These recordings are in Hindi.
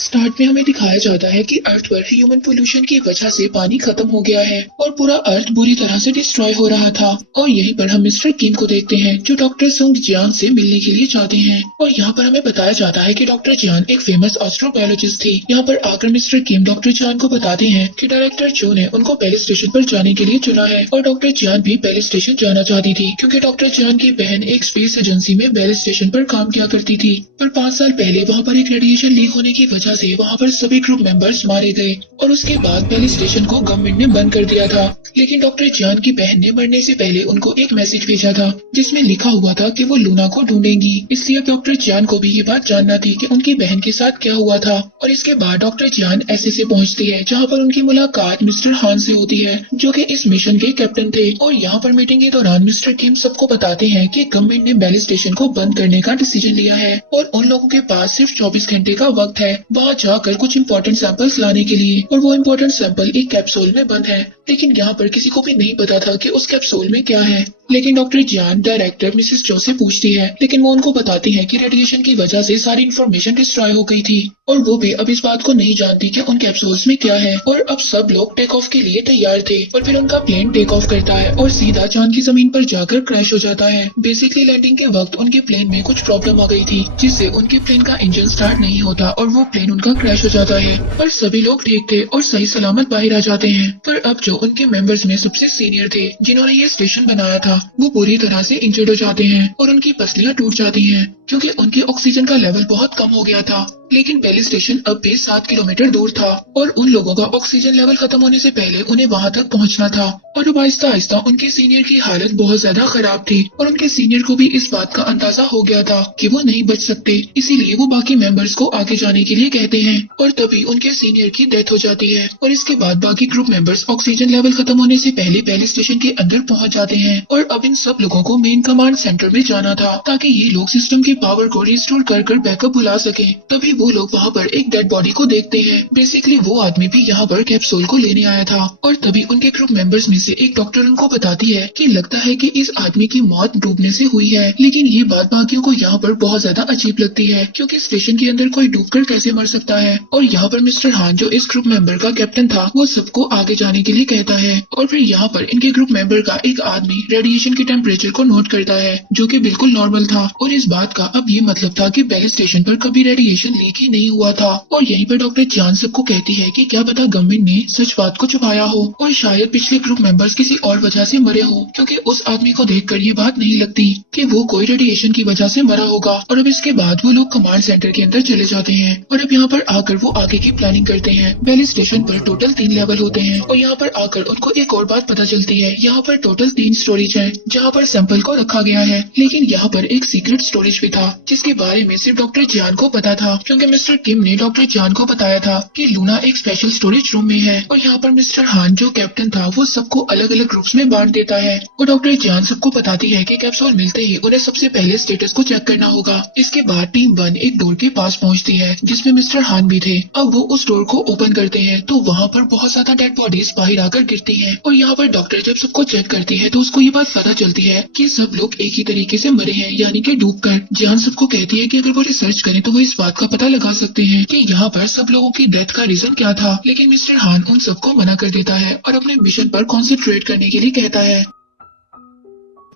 स्टार्ट में हमें दिखाया जाता है कि अर्थ पर ह्यूमन पोल्यूशन की वजह से पानी खत्म हो गया है और पूरा अर्थ बुरी तरह से डिस्ट्रॉय हो रहा था। और यहीं पर हम मिस्टर किम को देखते हैं जो डॉक्टर सुंग जियांग से मिलने के लिए जाते हैं। और यहाँ पर हमें बताया जाता है कि डॉक्टर जियांग एक फेमस एस्ट्रोबायोलॉजिस्ट थी। यहाँ पर आकर मिस्टर किम डॉक्टर जियांग को बताते हैं कि डायरेक्टर जो ने उनको पहले स्टेशन पर जाने के लिए चुना है। और डॉक्टर जियांग भी पहले स्टेशन जाना चाहती थी क्योंकि डॉक्टर जियांग की बहन एक स्पेस एजेंसी में पहले स्टेशन पर काम किया करती थी। पर 5 साल पहले वहाँ पर एक रेडिएशन लीक होने की वजह से वहाँ पर सभी ग्रुप मेंबर्स मारे गए और उसके बाद पहले स्टेशन को गवर्नमेंट ने बंद कर दिया था। लेकिन डॉक्टर जियांग की बहन ने मरने से पहले उनको एक मैसेज भेजा था जिसमें लिखा हुआ था कि वो लूना को ढूंढेंगी। इसलिए अब डॉक्टर जियांग को भी ये बात जानना थी कि उनकी बहन के साथ क्या हुआ था। और इसके बाद डॉक्टर जियांग ऐसे से पहुँचती है जहाँ पर उनकी मुलाकात मिस्टर हान से होती है जो कि इस मिशन के कैप्टन थे। और यहाँ पर मीटिंग के दौरान मिस्टर किम सबको बताते हैं कि गवर्नमेंट ने बेली स्टेशन को बंद करने का डिसीजन लिया है और उन लोगों के पास सिर्फ 24 घंटे का वक्त है वहाँ जाकर कुछ इंपॉर्टेंट सैंपल्स लाने के लिए। और वो इंपॉर्टेंट सैंपल एक कैप्सूल में बंद है। लेकिन यहाँ पर किसी को भी नहीं पता था कि उस कैप्सूल में क्या है। लेकिन डॉक्टर जियांग डायरेक्टर मिसेस जो से पूछती है लेकिन वो उनको बताती है कि रेडिएशन की वजह से सारी इंफॉर्मेशन डिस्ट्रॉय हो गई थी और वो भी अब इस बात को नहीं जानती कि उन कैप्सूल्स में क्या है। और अब सब लोग टेक ऑफ के लिए तैयार थे और फिर उनका प्लेन टेक ऑफ करता है और सीधा चांद की जमीन पर जाकर क्रैश हो जाता है। बेसिकली लैंडिंग के वक्त उनके प्लेन में कुछ प्रॉब्लम आ गई थी जिससे उनके प्लेन का इंजन स्टार्ट नहीं होता और वो प्लेन उनका क्रैश हो जाता है। पर सभी लोग ठीक थे और सही सलामत बाहर आ जाते हैं। पर अब जो उनके मेंबर्स में सबसे सीनियर थे जिन्होंने ये स्टेशन बनाया था वो पूरी तरह से इंजर्ड हो जाते हैं और उनकी पसलियां टूट जाती हैं क्योंकि उनके ऑक्सीजन का लेवल बहुत कम हो गया था। लेकिन बेली स्टेशन अब भी 7 किलोमीटर दूर था और उन लोगों का ऑक्सीजन लेवल खत्म होने से पहले उन्हें वहां तक पहुंचना था। और अब आहिस्ता आहिस्ता उनके सीनियर की हालत बहुत ज्यादा खराब थी और उनके सीनियर को भी इस बात का अंदाजा हो गया था कि वो नहीं बच सकते। इसीलिए वो बाकी मेंबर्स को आगे जाने के लिए कहते हैं और तभी उनके सीनियर की डेथ हो जाती है। और इसके बाद बाकी ग्रुप मेंबर्स ऑक्सीजन लेवल खत्म होने से पहले बेली स्टेशन के अंदर पहुँच जाते हैं। और अब इन सब लोगों को मेन कमांड सेंटर में जाना था ताकि ये लोग सिस्टम की पावर को रिस्टोर कर बैकअप बुला सके। तभी वो लोग वहाँ पर एक डेड बॉडी को देखते हैं। बेसिकली वो आदमी भी यहाँ पर कैप्सूल को लेने आया था। और तभी उनके ग्रुप मेंबर्स में से एक डॉक्टर उनको बताती है कि लगता है कि इस आदमी की मौत डूबने से हुई है। लेकिन ये बात बाकियों को यहाँ पर बहुत ज्यादा अजीब लगती है क्योंकि स्टेशन के अंदर कोई डूबकर कैसे मर सकता है। और यहाँ पर मिस्टर हान जो इस ग्रुप मेंबर का कैप्टन था वो सबको आगे जाने के लिए कहता है। और फिर यहाँ पर इनके ग्रुप मेंबर का एक आदमी रेडिएशन के टेम्परेचर को नोट करता है जो कि बिल्कुल नॉर्मल था। और इस बात का अब ये मतलब था कि बेली स्टेशन पर कभी रेडिएशन लीक ही नहीं हुआ था। और यहीं पर डॉक्टर जियांग सबको कहती है कि क्या पता गवर्नमेंट ने सच बात को छुपाया हो और शायद पिछले ग्रुप मेंबर्स किसी और वजह से मरे हो क्योंकि उस आदमी को देखकर ये बात नहीं लगती कि वो कोई रेडिएशन की वजह से मरा होगा। और अब इसके बाद वो लोग कमांड सेंटर के अंदर चले जाते हैं और अब यहाँ पर आकर वो आगे की प्लानिंग करते हैं। बेली स्टेशन पर टोटल 3 लेवल होते हैं और यहाँ पर आकर उनको एक और बात पता चलती है। यहाँ पर टोटल 3 स्टोरेज है जहाँ पर सैंपल को रखा गया है। लेकिन यहाँ पर एक सीक्रेट स्टोरेज भी था जिसके बारे में सिर्फ डॉक्टर जियांग को पता था क्योंकि मिस्टर किम ने डॉक्टर जियांग को बताया था कि लूना एक स्पेशल स्टोरेज रूम में है। और यहाँ पर मिस्टर हान जो कैप्टन था वो सबको अलग अलग ग्रुप्स में बांट देता है और डॉक्टर जियांग सबको बताती है कि कैप्सूल मिलते ही उन्हें सबसे पहले स्टेटस को चेक करना होगा। इसके बाद टीम 1 एक डोर के पास पहुँचती है जिसमें मिस्टर हान भी थे। अब वो उस डोर को ओपन करते हैं तो वहाँ पर बहुत ज्यादा डेड बॉडीज बाहर आकर गिरती है। और यहाँ पर डॉक्टर जब सबको चेक करती है तो उसको ये बात पता चलती है कि सब लोग एक ही तरीके से मरे हैं यानी कि डूबकर। जियांग सबको कहती है कि अगर वो रिसर्च करें तो वो इस बात का पता लगा सकते हैं कि यहाँ पर सब लोगों की डेथ का रीजन क्या था। लेकिन मिस्टर हान उन सबको मना कर देता है और अपने मिशन पर कॉन्सेंट्रेट करने के लिए कहता है।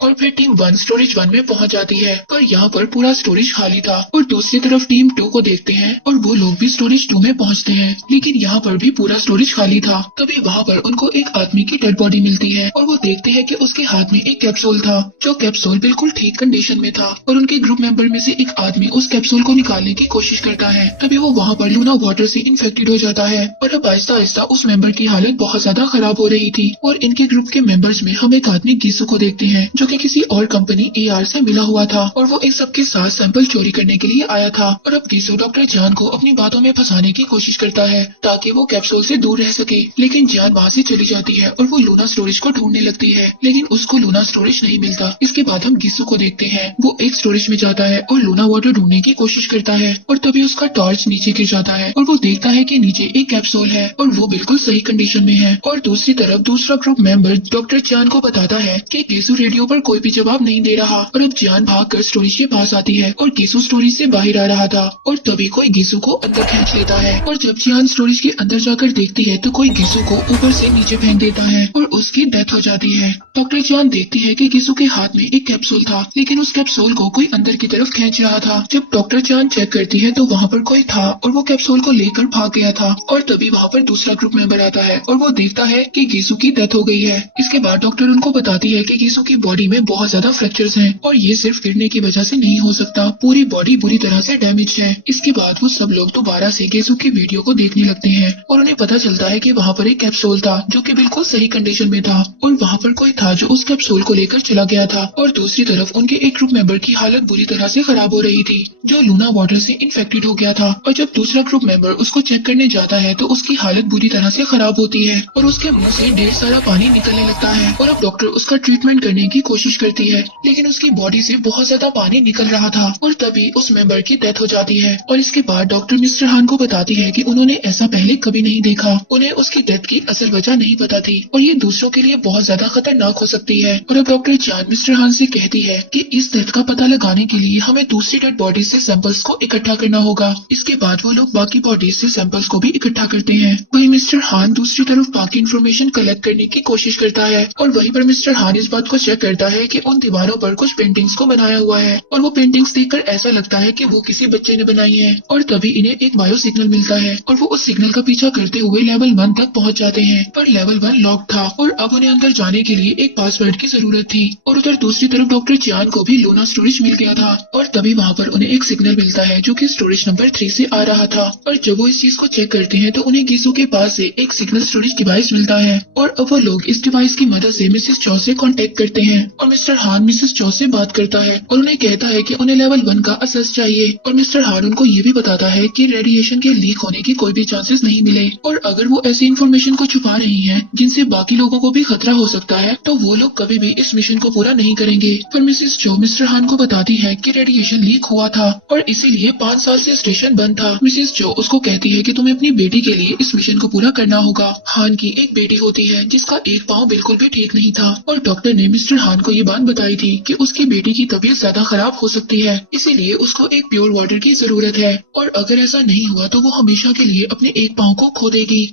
और फिर टीम 1 स्टोरेज 1 में पहुंच जाती है पर यहाँ पर पूरा स्टोरेज खाली था। और दूसरी तरफ टीम 2 को देखते हैं और वो लोग भी स्टोरेज 2 में पहुंचते हैं लेकिन यहाँ पर भी पूरा स्टोरेज खाली था। तभी वहाँ पर उनको एक आदमी की डेड बॉडी मिलती है और वो देखते हैं कि उसके हाथ में एक कैप्सूल था जो कैप्सूल बिल्कुल ठीक कंडीशन में था। और उनके ग्रुप मेंबर में से एक आदमी उस कैप्सूल को निकालने की कोशिश करता है। तभी वो वहाँ पर लूना वाटर से इन्फेक्टेड हो जाता है और अब आहिस्ता आहिस्ता उस मेंबर की हालत बहुत ज्यादा खराब हो रही थी। और इनके ग्रुप के मेंबर्स में हम एक आदमी गीसू को देखते हैं जो कि किसी और कंपनी AR से मिला हुआ था और वो इन सबके साथ सैंपल चोरी करने के लिए आया था। और अब गीसू डॉक्टर जियांग को अपनी बातों में फंसाने की कोशिश करता है ताकि वो कैप्सूल से दूर रह सके। लेकिन जियांग वहाँ से चली जाती है और वो लूना स्टोरेज को ढूंढने लगती है लेकिन उसको लूना स्टोरेज नहीं मिलता। इसके बाद हम गीसू को देखते हैं वो एक स्टोरेज में जाता है और लूना वाटर ढूंढने की कोशिश करता है और तभी उसका टॉर्च नीचे गिर जाता है और वो देखता है कि नीचे एक कैप्सूल है और वो बिल्कुल सही कंडीशन में है। और दूसरी तरफ दूसरा ग्रुप मेंबर डॉक्टर जियांग को बताता है कि गीसू रेडियो पर कोई भी जवाब नहीं दे रहा और अब जियान भागकर स्टोरेज के पास आती है और गीसू स्टोरेज से बाहर आ रहा था और तभी कोई गीसू को अंदर खींच लेता है और जब जियान स्टोरेज के अंदर जाकर देखती है तो कोई गीसू को ऊपर से नीचे फेंक देता है और उसकी डेथ हो जाती है। डॉक्टर जियान देखती है कि गीसू के हाथ में एक कैप्सूल था, लेकिन उस कैप्सूल को कोई अंदर की तरफ खींच रहा था। जब डॉक्टर जियान चेक करती है तो वहाँ पर कोई था और वो कैप्सूल को लेकर भाग गया था और तभी वहाँ पर दूसरा ग्रुप मेंबर आता है और वो देखता है कि गीसू की डेथ हो गई है। इसके बाद डॉक्टर उनको बताती है कि गीसू की बॉडी में बहुत ज्यादा फ्रैक्चर्स हैं और ये सिर्फ गिरने की वजह से नहीं हो सकता, पूरी बॉडी बुरी तरह से डैमेज है। इसके बाद वो सब लोग दोबारा से गीसू की वीडियो को देखने लगते हैं और उन्हें पता चलता है कि वहाँ पर एक कैप्सूल था जो कि बिल्कुल सही कंडीशन में था और वहाँ पर कोई था जो उस कैप्सूल को लेकर चला गया था। और दूसरी तरफ उनके एक ग्रुप मेंबर की हालत बुरी तरह से खराब हो रही थी जो लूना वाटर से इन्फेक्टेड हो गया था और जब दूसरा ग्रुप मेंबर उसको चेक करने जाता है तो उसकी हालत बुरी तरह से खराब होती है और उसके मुंह से ढेर सारा पानी निकलने लगता है और अब डॉक्टर उसका ट्रीटमेंट करने की कोशिश करती है, लेकिन उसकी बॉडी से बहुत ज्यादा पानी निकल रहा था और तभी उस मेंबर की डेथ हो जाती है। और इसके बाद डॉक्टर मिस्टर हान को बताती है कि उन्होंने ऐसा पहले कभी नहीं देखा, उन्हें उसकी डेथ की असल वजह नहीं पता थी और ये दूसरों के लिए बहुत ज्यादा खतरनाक हो सकती है। और अब डॉक्टर जियान मिस्टर हान से कहती है कि इस डेथ का पता लगाने के लिए हमें दूसरी डेड बॉडीज से सैंपल्स को इकट्ठा करना होगा। इसके बाद वो लोग बाकी बॉडीज से सैंपल्स को भी इकट्ठा करते हैं। वही मिस्टर हान दूसरी तरफ बाकी इन्फॉर्मेशन कलेक्ट करने की कोशिश करता है और वहीं पर मिस्टर हान इस बात को चेक करता है कि उन दीवारों पर कुछ पेंटिंग्स को बनाया हुआ है और वो पेंटिंग्स देखकर ऐसा लगता है कि वो किसी बच्चे ने बनाई है। और तभी इन्हें एक बायो सिग्नल मिलता है और वो उस सिग्नल का पीछा करते हुए लेवल 1 तक पहुंच जाते हैं, पर लेवल 1 लॉक था और अब उन्हें अंदर जाने के लिए एक पासवर्ड की जरूरत थी। और उधर दूसरी तरफ डॉक्टर जियान को भी लूना स्टोरेज मिल गया था और तभी वहाँ पर उन्हें एक सिग्नल मिलता है जो कि स्टोरेज नंबर 3 से आ रहा था। और जब वो इस चीज को चेक करते हैं तो उन्हें गीसू के पास से एक सिग्नल स्टोरेज डिवाइस मिलता है और अब वो लोग इस डिवाइस की मदद से मिसेस चौ से कांटेक्ट करते हैं और मिस्टर हान मिसेस चौ से बात करता है और उन्हें कहता है कि उन्हें लेवल 1 का असेस चाहिए। और मिस्टर हान उनको ये भी बताता है कि रेडिएशन के लीक होने की कोई भी चांसेस नहीं मिले और अगर वो ऐसी इन्फॉर्मेशन को छुपा रही हैं जिनसे बाकी लोगों को भी खतरा हो सकता है तो वो लोग कभी भी इस मिशन को पूरा नहीं करेंगे। पर मिसेस चो मिस्टर हान को बताती है कि रेडिएशन लीक हुआ था और इसीलिए 5 साल से स्टेशन बंद था। मिसेस चो उसको कहती है कि तुम्हें अपनी बेटी के लिए इस मिशन को पूरा करना होगा। हान की एक बेटी होती है जिसका एक पाँव बिल्कुल भी ठीक नहीं था और डॉक्टर ने मिस्टर हान को ये बात बताई थी कि उसकी बेटी की तबीयत ज्यादा खराब हो सकती है, इसीलिए उसको एक प्योर वाटर की जरूरत है और अगर ऐसा नहीं हुआ तो वो हमेशा के लिए अपने एक पाँव को खो देगी।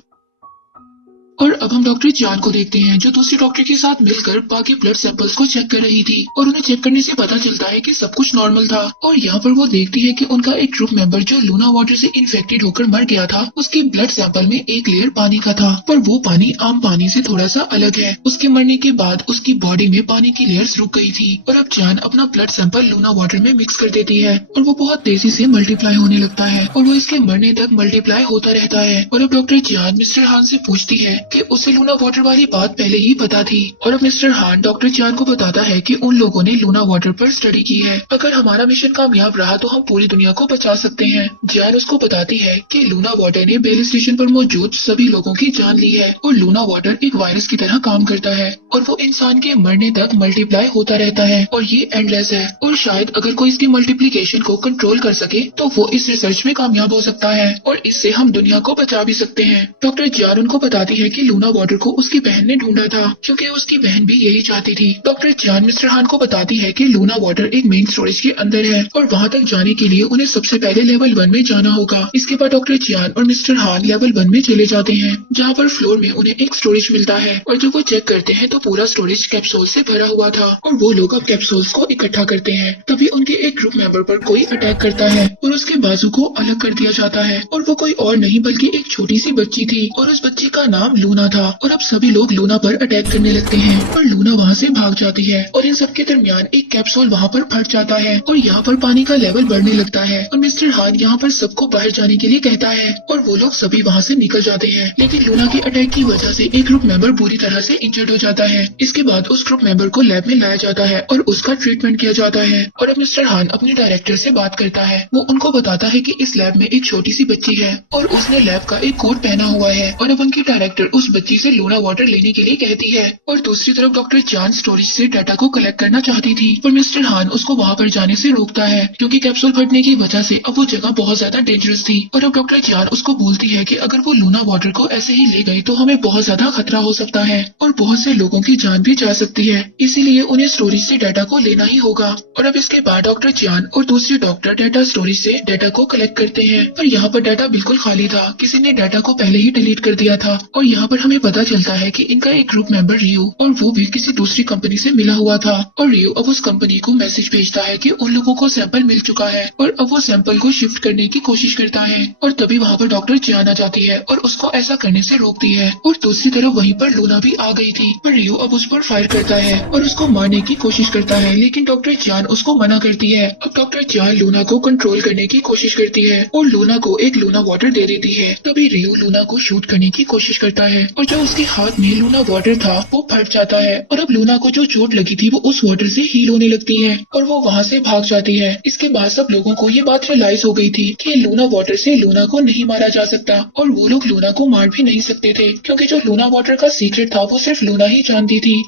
और अब हम डॉक्टर जियान को देखते हैं जो दूसरे डॉक्टर के साथ मिलकर बाकी ब्लड सैंपल्स को चेक कर रही थी और उन्हें चेक करने से पता चलता है कि सब कुछ नॉर्मल था। और यहाँ पर वो देखती है कि उनका एक ग्रुप मेंबर जो लूना वाटर से इन्फेक्टेड होकर मर गया था उसके ब्लड सैंपल में एक लेयर पानी का था, पर वो पानी आम पानी से थोड़ा सा अलग है। उसके मरने के बाद उसकी बॉडी में पानी की लेयर्स रुक गई थी और अब जियान अपना ब्लड सैंपल लूना वाटर में मिक्स कर देती है और वो बहुत तेजी से मल्टीप्लाई होने लगता है और वो इसके मरने तक मल्टीप्लाई होता रहता है। और अब डॉक्टर जियान मिस्टर हान से पूछती है कि उसे लूना वाटर वाली बात पहले ही पता थी और अब मिस्टर हान डॉक्टर जियान को बताता है कि उन लोगों ने लूना वाटर पर स्टडी की है, अगर हमारा मिशन कामयाब रहा तो हम पूरी दुनिया को बचा सकते हैं। जियान उसको बताती है कि लूना वाटर ने बेल स्टेशन पर मौजूद सभी लोगों की जान ली है और लूना वाटर एक वायरस की तरह काम करता है और वो इंसान के मरने तक मल्टीप्लाई होता रहता है और ये एंडलेस है और शायद अगर कोई इसकी मल्टीप्लिकेशन को कंट्रोल कर सके तो वो इस रिसर्च में कामयाब हो सकता है और इससे हम दुनिया को बचा भी सकते हैं। डॉक्टर जियान उनको बताती है कि लूना वाटर को उसकी बहन ने ढूंढा था क्योंकि उसकी बहन भी यही चाहती थी। डॉक्टर जियान मिस्टर हान को बताती है कि लूना वाटर एक मेन स्टोरेज के अंदर है और वहाँ तक जाने के लिए उन्हें सबसे पहले लेवल 1 में जाना होगा। इसके बाद डॉक्टर जियान और मिस्टर हान लेवल 1 में चले जाते हैं जहाँ पर फ्लोर में उन्हें एक स्टोरेज मिलता है और जब वो चेक करते हैं तो पूरा स्टोरेज कैप्सूल से भरा हुआ था और वो लोग अब कैप्सूल्स को इकट्ठा करते हैं। तभी उनके एक ग्रुप मेंबर पर कोई अटैक करता है और उसके बाजू को अलग कर दिया जाता है और वो कोई और नहीं बल्कि एक छोटी सी बच्ची थी और उस बच्ची का नाम लूना था। और अब सभी लोग लूना पर अटैक करने लगते हैं और लूना वहाँ से भाग जाती है और इन सबके दरमियान एक कैप्सूल वहाँ पर फट जाता है और यहाँ पर पानी का लेवल बढ़ने लगता है और मिस्टर हान यहाँ पर सबको बाहर जाने के लिए कहता है और वो लोग सभी वहाँ से निकल जाते हैं, लेकिन लूना के अटैक की वजह से एक ग्रुप मेंबर बुरी तरह से इंजर्ड हो जाता है। इसके बाद उस ग्रुप मेंबर को लैब में लाया जाता है और उसका ट्रीटमेंट किया जाता है। और अब मिस्टर हान अपने डायरेक्टर से बात करता है, वो उनको बताता है कि इस लैब में एक छोटी सी बच्ची है और उसने लैब का एक कोट पहना हुआ है और अब उनके डायरेक्टर उस बच्ची से लूना वाटर लेने के लिए कहती है और दूसरी तरफ डॉक्टर जान स्टोरेज से डाटा को कलेक्ट करना चाहती थी, पर मिस्टर हान उसको वहाँ पर जाने से रोकता है क्योंकि कैप्सूल फटने की वजह से अब वो जगह बहुत ज्यादा डेंजरस थी। और अब डॉक्टर जान उसको बोलती है कि अगर वो लूना वाटर को ऐसे ही ले गई तो हमें बहुत ज्यादा खतरा हो सकता है और बहुत से लोगों की जान भी जा सकती है, इसीलिए उन्हें स्टोरेज से डाटा को लेना ही होगा। और अब इसके बाद डॉक्टर जान और दूसरे डॉक्टर डाटा स्टोरेज से डाटा को कलेक्ट करते हैं, पर यहाँ पर डाटा बिल्कुल खाली था, किसी ने डाटा को पहले ही डिलीट कर दिया था। और यहाँ पर हमें पता चलता है कि इनका एक ग्रुप मेंबर रियो और वो भी किसी दूसरी कंपनी से मिला हुआ था और रियो अब उस कंपनी को मैसेज भेजता है कि उन लोगों को सैंपल मिल चुका है और अब वो सैंपल को शिफ्ट करने की कोशिश करता है। और तभी वहाँ पर डॉक्टर जान आ जाती है और उसको ऐसा करने से रोकती है। और दूसरी तरफ वहीं पर लूना भी आ गई थी, पर रियो अब उस पर फायर करता है और उसको मारने की कोशिश करता है, लेकिन डॉक्टर जान उसको मना करती है। अब डॉक्टर जान लूना को कंट्रोल करने की कोशिश करती है और लूना को एक लूना वाटर दे देती है। तभी रियो लूना को शूट करने की कोशिश करता है और जो उसके हाथ में लूना वाटर था वो फट जाता है और अब लूना को जो चोट लगी थी वो उस वाटर से हील होने लगती है और वो वहाँ से भाग जाती है। इसके बाद सब लोगों को ये बात रियलाइज हो गई थी कि लूना वाटर से लूना को नहीं मारा जा सकता और वो लोग लूना को मार भी नहीं सकते थे क्योंकि जो लूना वाटर का सीक्रेट था वो सिर्फ लूना ही जानती थी।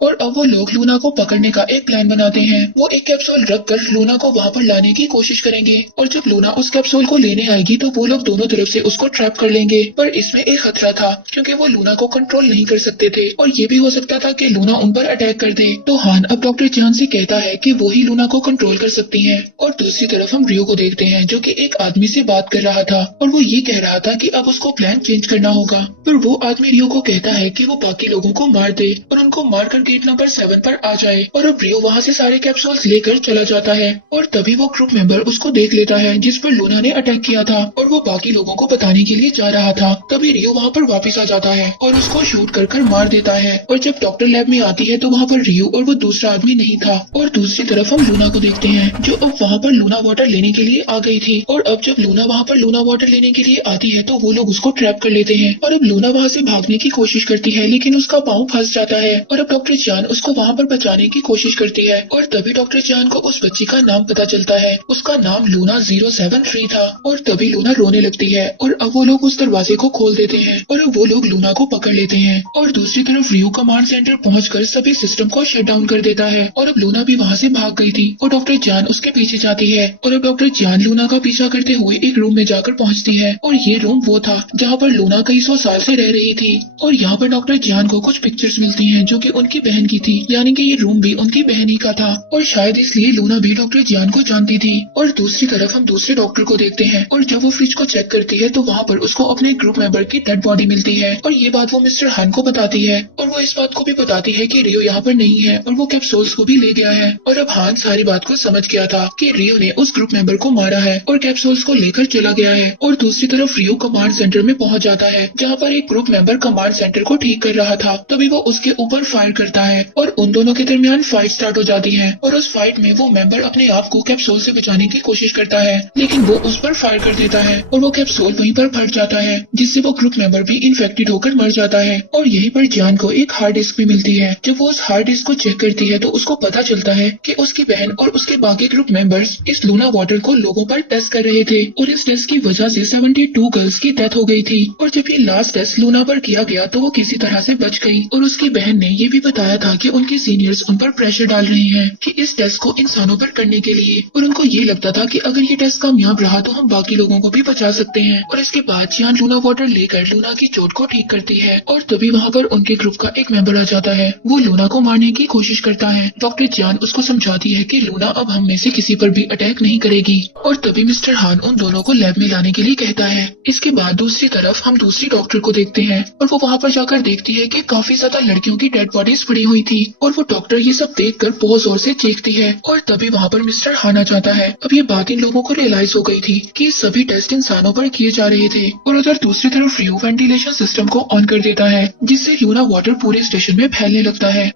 और अब वो लोग लूना को पकड़ने का एक प्लान बनाते हैं। वो एक कैप्सूल रखकर लूना को वहाँ पर लाने की कोशिश करेंगे और जब लूना उस कैप्सूल को लेने आएगी तो वो लोग दोनों तरफ से उसको ट्रैप कर लेंगे। पर इसमें एक खतरा था क्योंकि वो लूना को कंट्रोल नहीं कर सकते थे और ये भी हो सकता था कि लूना उन पर अटैक कर दे। तो हान अब डॉक्टर जान से कहता है कि वो ही लूना को कंट्रोल कर सकती है। और दूसरी तरफ हम रियो को देखते हैं जो कि एक आदमी से बात कर रहा था और वो ये कह रहा था कि अब उसको प्लान चेंज करना होगा। पर वो आदमी रियो को कहता है कि वो बाकी लोगों को मार दे और उनको मारकर गेट नंबर 7 पर आ जाए। और अब रियो वहाँ से सारे कैप्सूल्स लेकर चला जाता है और तभी वो ग्रुप मेंबर उसको देख लेता है जिस पर लूना ने अटैक किया था और वो बाकी लोगों को बताने के लिए जा रहा था। तभी रियो वहाँ पर वापस आ जाता है और उसको शूट कर मार देता है। और जब डॉक्टर लैब में आती है तो वहाँ पर रियो और वो दूसरा आदमी नहीं था। और दूसरी तरफ हम लूना को देखते हैं जो अब वहाँ पर लूना वाटर लेने के लिए आ गई थी। और अब जब लूना वहाँ पर लूना वाटर लेने के लिए आती है तो वो लोग उसको ट्रैप कर लेते हैं और अब लूना वहाँ से भागने की कोशिश करती है लेकिन उसका पाँव फंस जाता है और अब डॉक्टर जान उसको वहाँ पर बचाने की कोशिश करती है। और तभी डॉक्टर जान को उस बच्ची का नाम पता चलता है, उसका नाम लूना 073 था। और तभी लूना रोने लगती है और अब वो लोग उस दरवाजे को खोल देते हैं और अब वो लोग लूना को पकड़ लेते हैं। और दूसरी तरफ रियो कमांड सेंटर पहुंचकर सभी सिस्टम को शट डाउन कर देता है और अब लूना भी वहाँ से भाग गई थी और डॉक्टर जान उसके पीछे जाती है। और अब डॉक्टर जान लूना का पीछा करते हुए एक रूम में जाकर पहुँचती है और ये रूम वो था जहाँ पर लूना कई 100 साल से रह रही थी। और यहाँ पर डॉक्टर जान को कुछ पिक्चर्स मिलती हैं जो कि उनकी बहन की थी, यानी कि ये रूम भी उनकी बहन ही का था और शायद इसलिए लूना भी डॉक्टर जान को जानती थी। और दूसरी तरफ हम दूसरे डॉक्टर को देखते हैं और जब वो फ्रिज को चेक करती है तो वहाँ पर उसको अपने ग्रुप मेंबर की डेड बॉडी मिलती है और ये बात वो मिस्टर हान को बताती है और वो इस बात को भी बताती है कि रियो यहाँ पर नहीं है और वो कैप्सूल्स को भी ले गया है। और अब हान सारी बात को समझ गया था कि रियो ने उस ग्रुप मेंबर को मारा है और कैप्सूल्स को लेकर चला गया है। और दूसरी तरफ रियो कमांड सेंटर में पहुंच जाता है जहाँ पर एक ग्रुप मेंबर कमांड सेंटर को ठीक कर रहा था। तभी वो उसके ऊपर फायर करता है और उन दोनों के दरमियान फाइट स्टार्ट हो जाती है और उस फाइट में वो मेंबर अपने आप को कैप्सूल से बचाने की कोशिश करता है लेकिन वो उस पर फायर कर देता है और वो कैप्सूल वहीं पर फट जाता है जिससे वो ग्रुप मेंबर भी इन्फेक्टेड होकर मर जाता है। और यहीं पर जान को एक हार्ड डिस्क भी मिलती है। जब वो उस हार्ड डिस्क को चेक करती है तो उसको पता चलता है कि उसकी बहन और उसके बाकी ग्रुप मेंबर्स इस लूना वाटर को लोगों पर टेस्ट कर रहे थे और इस टेस्ट की वजह से 72 गर्ल्स की डेथ हो गई थी। और जब ये लास्ट टेस्ट लूना पर किया गया तो वो किसी तरह से बच गई और उसकी बहन ने ये भी बताया था कि उनके सीनियर्स उन पर प्रेशर डाल रहे हैं कि इस टेस्ट को इंसानों पर करने के लिए। और उनको ये लगता था कि अगर ये टेस्ट कामयाब रहा तो हम बाकी लोगों को भी बचा सकते हैं। और इसके बाद जान लूना वाटर लेकर लूना की चोट को ठीक करती है और तभी वहाँ पर उनके ग्रुप का एक मेंबर आ जाता है। वो लूना को मारने की कोशिश करता है। डॉक्टर जान उसको समझाती है कि लूना अब हम में से किसी पर भी अटैक नहीं करेगी। और तभी मिस्टर हान उन दोनों को लैब में लाने के लिए कहता है। इसके बाद दूसरी तरफ हम दूसरी डॉक्टर को देखते हैं और वो वहाँ पर जाकर देखती है कि काफी ज्यादा लड़कियों की डेड बॉडीज पड़ी हुई थी और वो डॉक्टर ये सब देखकर बहुत जोर से चीखती है। और तभी वहाँ पर मिस्टर हान आ जाता है। अब ये बात इन लोगों को रियलाइज हो गई थी कि सभी टेस्ट इंसानों पर किए जा रहे थे। और उधर दूसरी तरफ रियो वेंटिलेशन सिस्टम को ऑन कर देता है जिससे लूना वाटर पूरे स्टेशन में फैलने लगता है।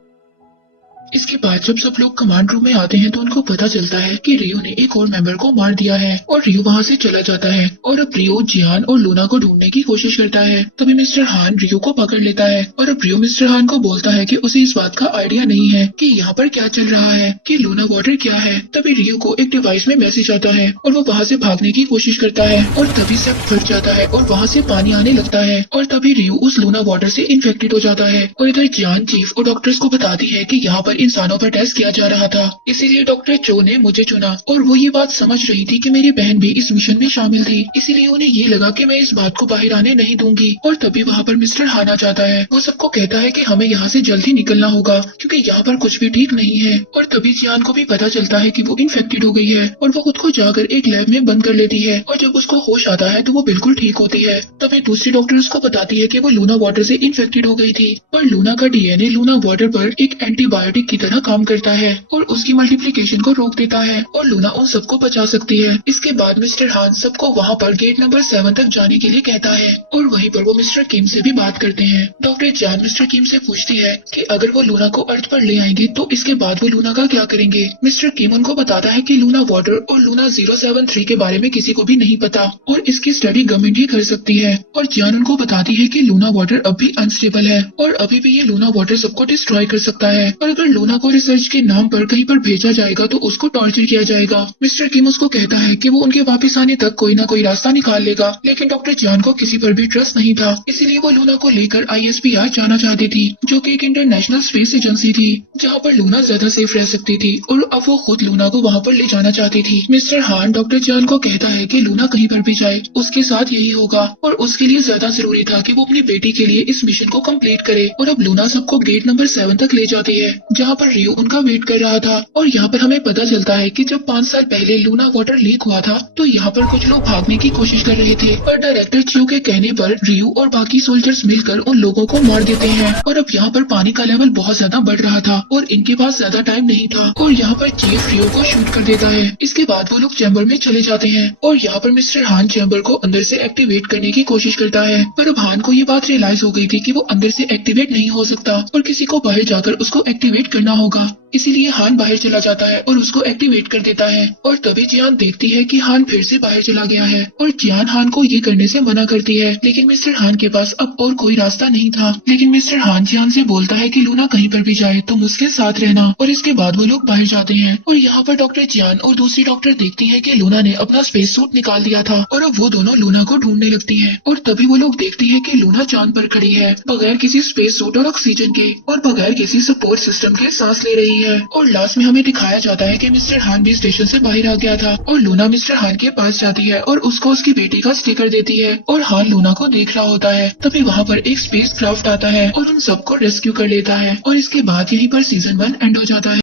इसके बाद जब सब लोग कमांड रूम में आते हैं तो उनको पता चलता है कि रियो ने एक और मेंबर को मार दिया है और रियो वहाँ से चला जाता है और अब रियो जियान और लूना को ढूंढने की कोशिश करता है। तभी मिस्टर हान रियो को पकड़ लेता है और अब रियो मिस्टर हान को बोलता है कि उसे इस बात का आइडिया नहीं है कि यहाँ पर क्या चल रहा है, कि लूना वाटर क्या है। तभी रियो को एक डिवाइस में मैसेज आता है और वो वहाँ से भागने की कोशिश करता है और तभी सब फट जाता है और वहाँ से पानी आने लगता है और तभी रियो उस लूना वाटर से इन्फेक्टेड हो जाता है। और इधर जियान चीफ और डॉक्टर्स को बताती है कि यहाँ पर इंसानों पर टेस्ट किया जा रहा था, इसीलिए डॉक्टर चो ने मुझे चुना। और वो ये बात समझ रही थी कि मेरी बहन भी इस मिशन में शामिल थी, इसीलिए उन्हें ये लगा कि मैं इस बात को बाहर आने नहीं दूंगी। और तभी वहाँ पर मिस्टर हान आ जाता है। वो सबको कहता है कि हमें यहाँ से जल्दी निकलना होगा क्योंकि यहाँ पर कुछ भी ठीक नहीं है। और तभी जियान को भी पता चलता है कि वो इन्फेक्टेड हो गई है और वो खुद को जाकर एक लैब में बंद कर लेती है और जब उसको होश आता है तो वो बिल्कुल ठीक होती है। तभी दूसरी डॉक्टर उसको बताती है कि वो लूना वाटर से इन्फेक्टेड हो गई थी पर लूना का डीएनए लूना वाटर पर एक एंटीबायोटिक की तरह काम करता है और उसकी मल्टीप्लिकेशन को रोक देता है और लूना उन सबको बचा सकती है। इसके बाद मिस्टर हान सबको वहाँ पर गेट नंबर 7 तक जाने के लिए कहता है और वहीं पर वो मिस्टर किम से भी बात करते हैं। डॉक्टर जान मिस्टर किम से पूछती है कि अगर वो लूना को अर्थ पर ले आएंगे तो इसके बाद वो लूना का क्या करेंगे। मिस्टर किम उनको बताता है कि लूना वाटर और लूना 073 के बारे में किसी को भी नहीं पता और इसकी स्टडी गवर्नमेंट ही कर सकती है। और जान उनको बताती है कि लूना वाटर अब भी अनस्टेबल है और अभी भी ये लूना वाटर सबको डिस्ट्रॉय कर सकता है और अगर लूना को रिसर्च के नाम पर कहीं पर भेजा जाएगा तो उसको टॉर्चर किया जाएगा। मिस्टर किम उसको कहता है कि वो उनके वापस आने तक कोई ना कोई रास्ता निकाल लेगा, लेकिन डॉक्टर जान को किसी पर भी ट्रस्ट नहीं था, इसीलिए वो लूना को लेकर ISPR जाना चाहती थी जो कि एक इंटरनेशनल स्पेस एजेंसी थी जहाँ पर लूना ज्यादा सेफ रह सकती थी और अब वो खुद लूना को वहाँ पर ले जाना चाहती थी। मिस्टर हान डॉक्टर जान को कहता है कि लूना कहीं पर भी जाए उसके साथ यही होगा और उसके लिए ज्यादा जरूरी था कि वो अपनी बेटी के लिए इस मिशन को कंप्लीट करे। और अब लूना सबको गेट नंबर 7 तक ले जाती है जहाँ पर रियो उनका वेट कर रहा था। और यहाँ पर हमें पता चलता है कि जब 5 साल पहले लूना वाटर लीक हुआ था तो यहाँ पर कुछ लोग भागने की कोशिश कर रहे थे पर डायरेक्टर चियो के कहने पर रियो और बाकी सोल्जर्स मिलकर उन लोगों को मार देते हैं। और अब यहाँ पर पानी का लेवल बहुत ज्यादा बढ़ रहा था और इनके पास ज्यादा टाइम नहीं था और यहाँ पर चीफ रियो को शूट कर देता है। इसके बाद वो लोग चैम्बर में चले जाते हैं और यहाँ पर मिस्टर हान चैम्बर को अंदर से एक्टिवेट करने की कोशिश करता है पर अब हान को ये बात रियलाइज हो गई थी कि वो अंदर से एक्टिवेट नहीं हो सकता और किसी को बाहर जाकर उसको एक्टिवेट करना होगा, इसीलिए हान बाहर चला जाता है और उसको एक्टिवेट कर देता है। और तभी जियान देखती है कि हान फिर से बाहर चला गया है और जियान हान को ये करने से मना करती है, लेकिन मिस्टर हान के पास अब और कोई रास्ता नहीं था। लेकिन मिस्टर हान जियान से बोलता है कि लूना कहीं पर भी जाए तो मुझके साथ रहना और इसके बाद वो लोग बाहर जाते हैं। और यहाँ पर डॉक्टर जियान और दूसरी डॉक्टर देखती है कि लूना ने अपना स्पेस सूट निकाल दिया था और अब वो दोनों लूना को ढूंढने लगती है। और तभी वो लोग देखती है कि लूना चांद पर खड़ी है बगैर किसी स्पेस सूट और ऑक्सीजन के और बगैर किसी सपोर्ट सिस्टम के सांस ले रही है। और लास्ट में हमें दिखाया जाता है कि मिस्टर हान भी स्टेशन से बाहर आ गया था और लूना मिस्टर हान के पास जाती है और उसको उसकी बेटी का स्टिकर देती है और हान लूना को देख रहा होता है। तभी वहाँ पर एक स्पेस क्राफ्ट आता है और उन सबको रेस्क्यू कर लेता है और इसके बाद यहीं पर सीजन 1 एंड हो जाता है।